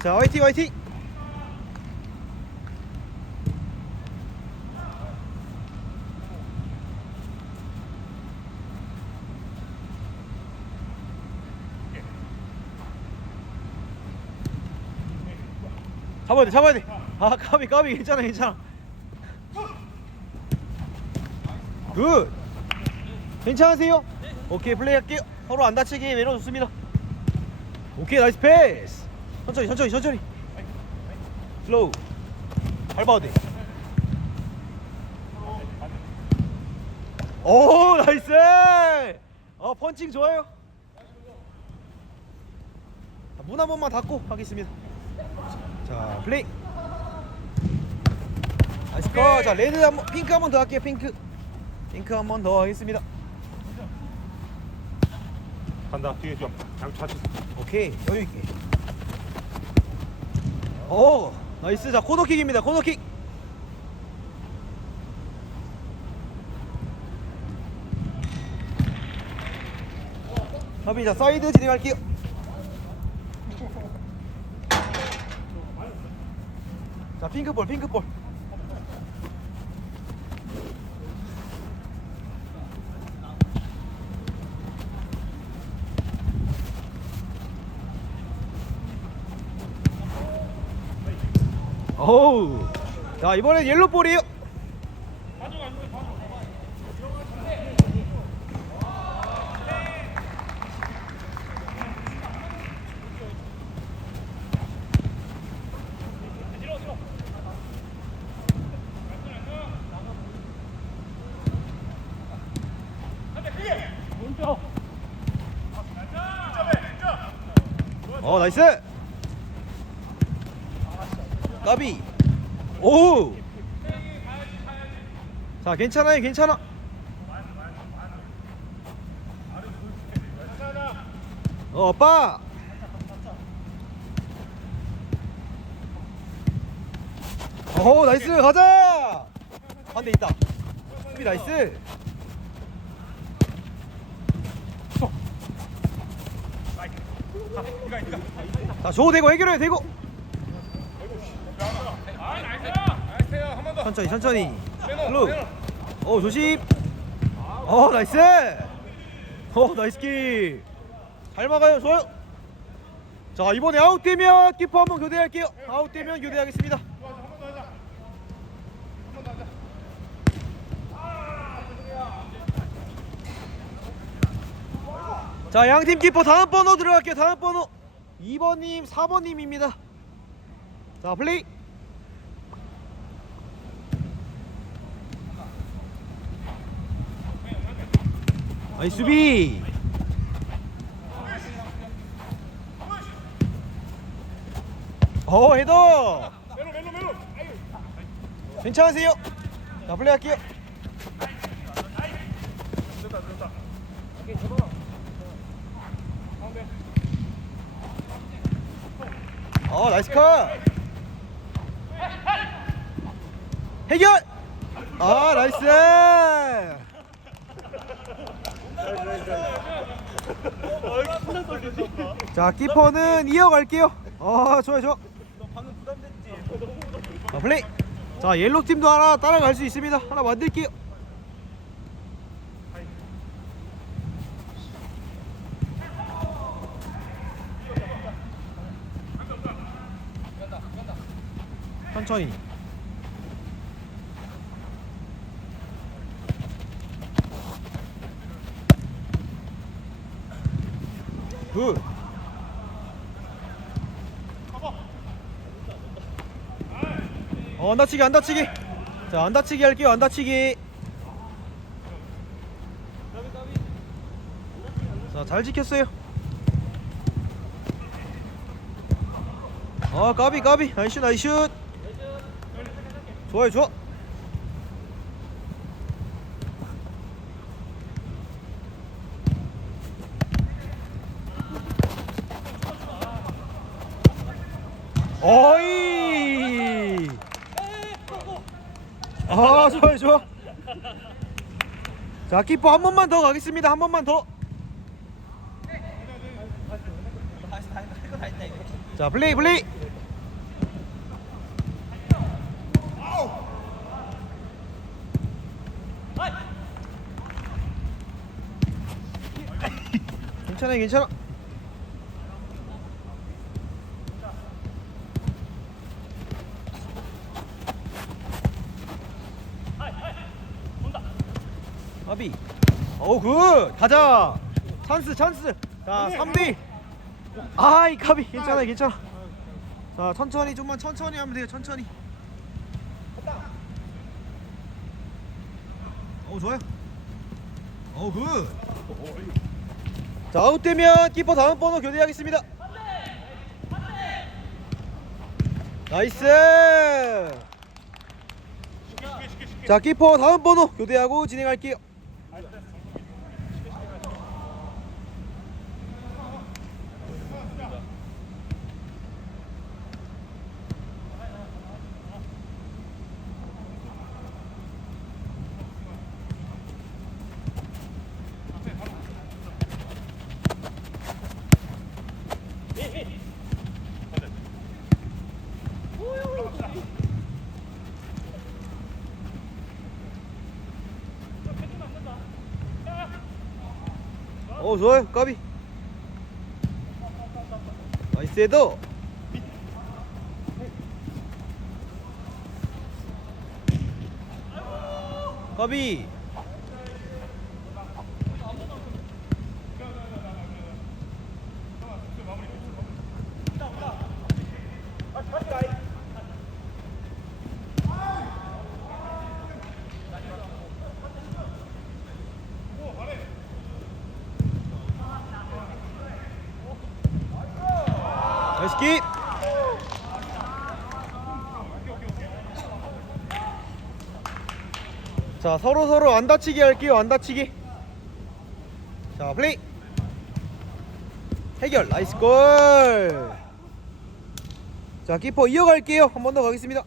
자 화이팅 화이팅! 잡아야 돼 잡아야 돼아 까비 까비 괜찮아 괜찮아. 굿! 괜찮으세요? 오케이 플레이 할게요. 서로 안 다치게 내려줬습니다. 오케이 나이스 패스 천천히 천천히 천천히. 슬로우 밟아도 돼 오 나이스! 어 펀칭 좋아요. 문 한 번만 닫고 하겠습니다. 자 플레이. 나이스 컷자 레드 한번 핑크 한 번 더 할게요 핑크. 핑크 한 번 더 하겠습니다. 간다 뒤에 좀. 양, 좌측 오케이 여유 있게. 오 나이스 자 코너킥입니다 코너킥. 합의 자 사이드 진행할게요. 자 핑크볼 핑크볼. 어우. 자 이번엔 옐로 볼이에요 어 나이스 까비. 오! 자 괜찮아요 괜찮아. 어 오빠. 오 나이스 가자. 반대 있다. 수비 나이스. 자 조우 대고 해결해 대고 천천히 천천히. 슬로우 어 조심. 어 나이스. 어 나이스 킥잘 막아요 좋아요 자 이번에 아웃되면 키퍼 한번 교대할게요. 아웃되면 교대하겠습니다. 자 양팀 키퍼 다음 번호 들어갈게요 다음 번호. 2번님 4번님입니다. 자 플레이 아이 수비. 어 헤더. 괜찮으세요? 자 플레이 할게요. 됐다 됐다 어 나이스 컷. 해결! 아 나이스 자 키퍼는 이어갈게요. 아 좋아요 좋아. 자 플레이. 자 옐로 팀도 하나 따라갈 수 있습니다. 하나 만들게요. 천천히 굿. 어, 안 다치기 안 다치기. 자 안 다치기 할게요 안 다치기. 자 잘 지켰어요. 아 까비 까비. 나이슛 나이슛 좋아요 좋아 어이. 아 좋아요 좋아. 자 키퍼 한 번만 더 가겠습니다. 한 번만 더. 자 플레이 플레이. 괜찮아 괜찮아. 아비. 어우 굿. 가자. 찬스 찬스. 자 3대. 아이 카비 괜찮아 괜찮아. 자 천천히 좀만 천천히 하면 돼요 천천히. 어우 좋아요. 어우 굿자 아웃되면 키퍼 다음 번호 교대하겠습니다. 나이스. 자 키퍼 다음 번호 교대하고 진행할게요 어 좋아요. 까비. 나이스 헤더. 까비 나이스 킥 자, 서로 서로 안 다치게 할게요. 안 다치게. 자, 플레이. 해결. 나이스 골. 자, 키퍼 이어갈게요. 한 번 더 가겠습니다.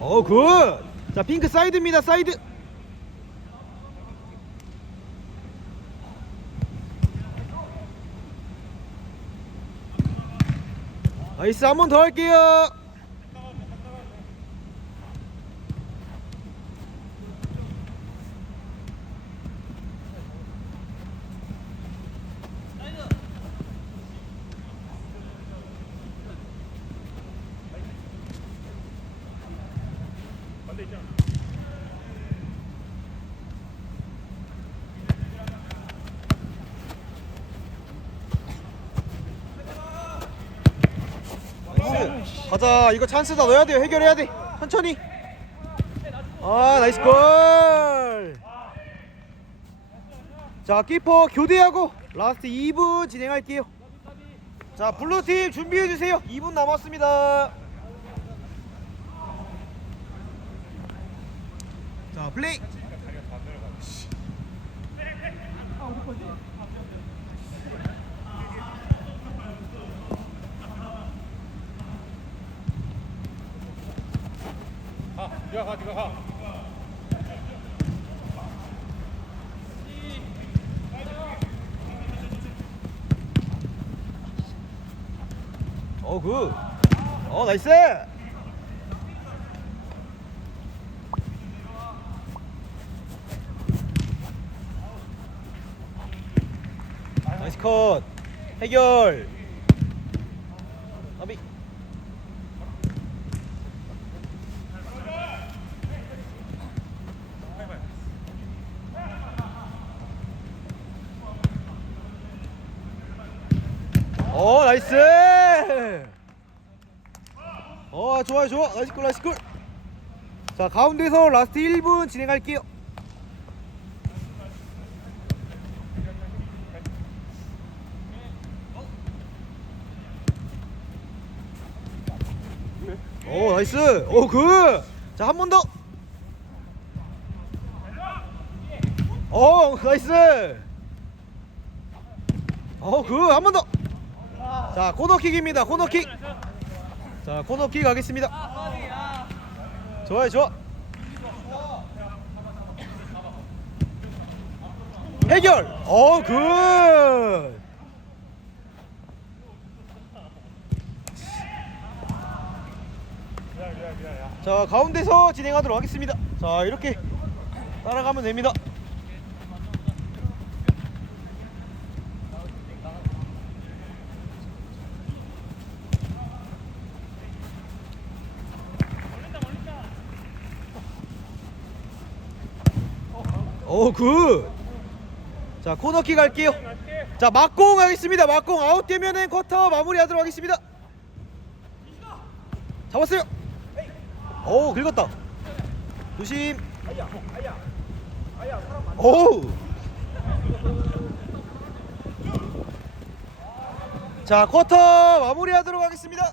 어, 굿. 자, 핑크 사이드입니다. 사이드. 나이스 한 번 더 할게요. 가자. 이거 찬스다. 넣어야 돼요. 해결해야 돼. 천천히. 아, 나이스 골. 자, 키퍼 교대하고 라스트 2분 진행할게요. 자, 블루팀 준비해 주세요. 2분 남았습니다. 자, 플레이. 가. 네가 가. 네가 가. 어, 굿. 어, 나이스. 나이스 컷. 해결. 나이스. 어, 좋아요, 좋아. 나이스 골, 나이스 골. 자, 가운데서 라스트 1분 진행할게요. 오, 나이스. 오, 굿. 자, 한 번 더. 오, 나이스. 어, 굿. 한번 더. 자 코너킥입니다. 코너킥. 자 코너킥 가겠습니다. 좋아요 좋아. 해결. 어굿. 자 가운데서 진행하도록 하겠습니다. 자 이렇게 따라가면 됩니다 오 굿. 자 코너킥 갈게요. 자 막공 하겠습니다. 막공 아웃되면은 쿼터 마무리하도록 하겠습니다. 잡았어요. 오 긁었다. 조심. 오. 자 쿼터 마무리하도록 하겠습니다.